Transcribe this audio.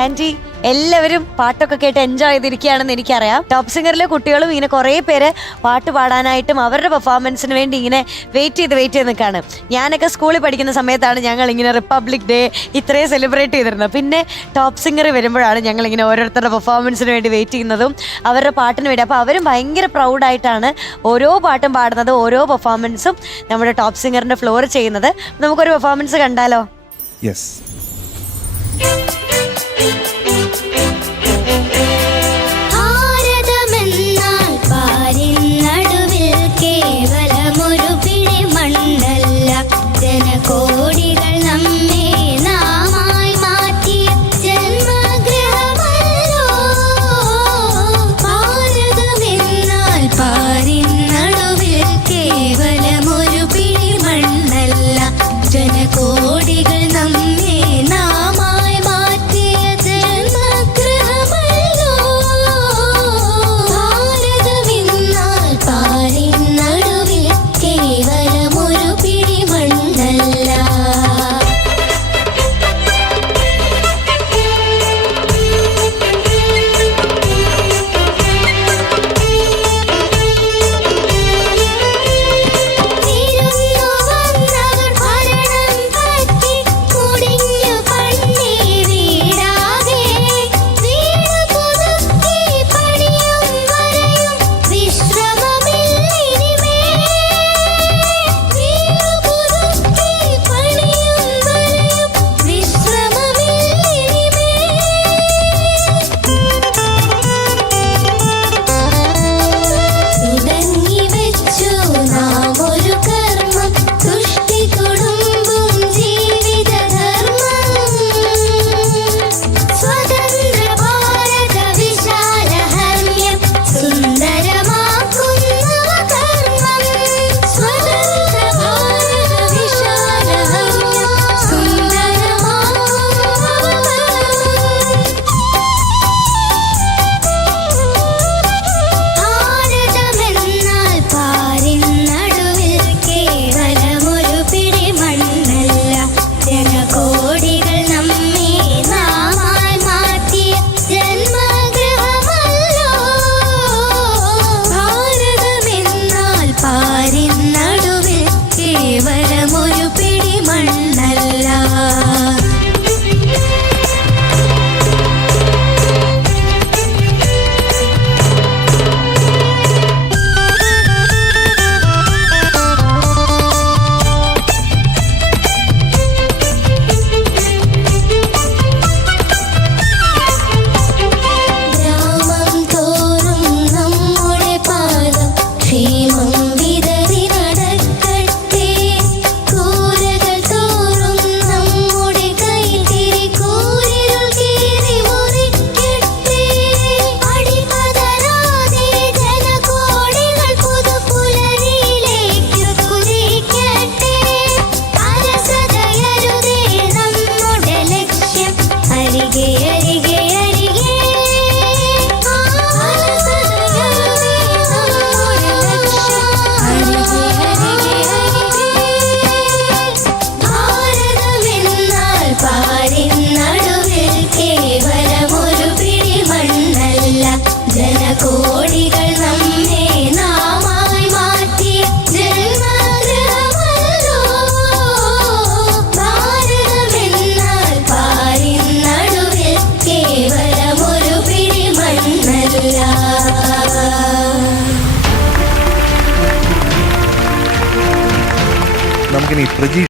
Anti എല്ലാവരും പാട്ടൊക്കെ കേട്ട് എൻജോയ് ചെയ്തിരിക്കുകയാണെന്ന് എനിക്കറിയാം. ടോപ്പ് സിംഗറിലെ കുട്ടികളും ഇങ്ങനെ കുറേ പേര് പാട്ട് പാടാനായിട്ടും അവരുടെ പെർഫോമൻസിന് വേണ്ടി ഇങ്ങനെ വെയിറ്റ് ചെയ്ത് വെയിറ്റ് ചെയ്ത് നിൽക്കുകയാണ് ഞാനൊക്കെ സ്കൂളിൽ പഠിക്കുന്ന സമയത്താണ് ഞങ്ങൾ ഇങ്ങനെ റിപ്പബ്ലിക് ഡേ ഇത്രയും സെലിബ്രേറ്റ് ചെയ്തിരുന്നത്. പിന്നെ ടോപ്പ് സിംഗർ വരുമ്പോഴാണ് ഞങ്ങൾ ഇങ്ങനെ ഓരോരുത്തരുടെ പെർഫോമൻസിന് വേണ്ടി വെയിറ്റ് ചെയ്യുന്നതും അവരുടെ പാട്ടിന് വേണ്ടി. അപ്പോൾ അവരും ഭയങ്കര പ്രൗഡായിട്ടാണ് ഓരോ പാട്ടും പാടുന്നത് ഓരോ പെർഫോമൻസും നമ്മുടെ ടോപ്പ് സിംഗറിന്റെ ഫ്ലോർ ചെയ്യുന്നത്. നമുക്കൊരു പെർഫോമൻസ് കണ്ടാലോ? യെസ് നമുക്കിനി പ്രജി